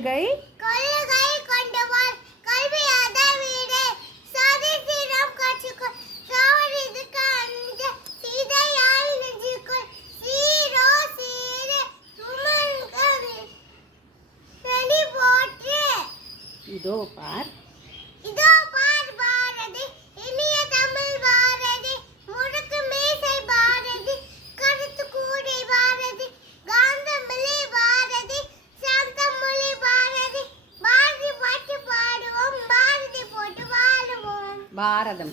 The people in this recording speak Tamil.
கொள்கை கொண்டவர் கல்வி அதான் வீடு சாதித்திரம் கற்றுக்கொள் சாவடிதுக்கு அணிந்த சீதையால் நெஞ்சுக்குள் சீரோ சீரே சுமன்கள் வெளி போற்று. இதோ பார் பாரதி இனிய தமிழ் பாரதி முடுக்கு மீசை பாரதி கருத்து கூடை பாரதி காந்தமலை பாரதி சாந்தமொழி பாரதி பாரதி பாட்டு பாடுவோம் பாரதி போட்டு வாழுவோம். பாரதம்